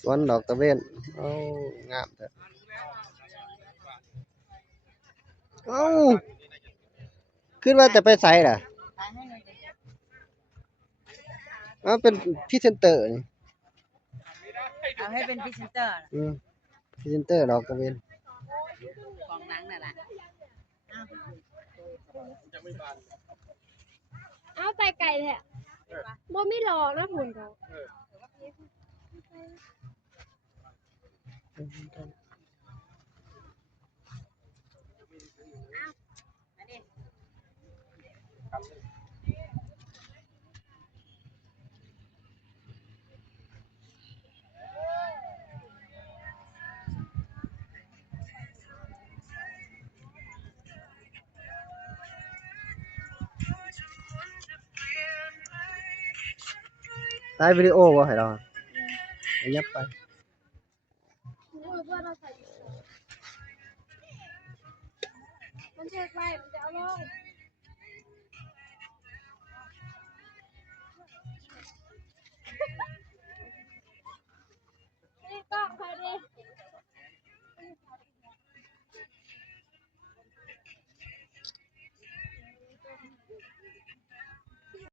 สวนดอกตะเวนเอางามเถอะเอาขึ้นว่าจะไปไสล่ะเอาเป็นพรีเซนเตอร์นี่ เอาให้เป็นพรีเซนเตอร์ พรีเซนเตอร์ดอกตะเวน ของหนังน่ะล่ะ เอาไปไก่แท้บ่มีหลอกนะพุ่นเขาถ่ายวิดีโอบ่ให้เรายับไปมันเทไปมันจะเอาลง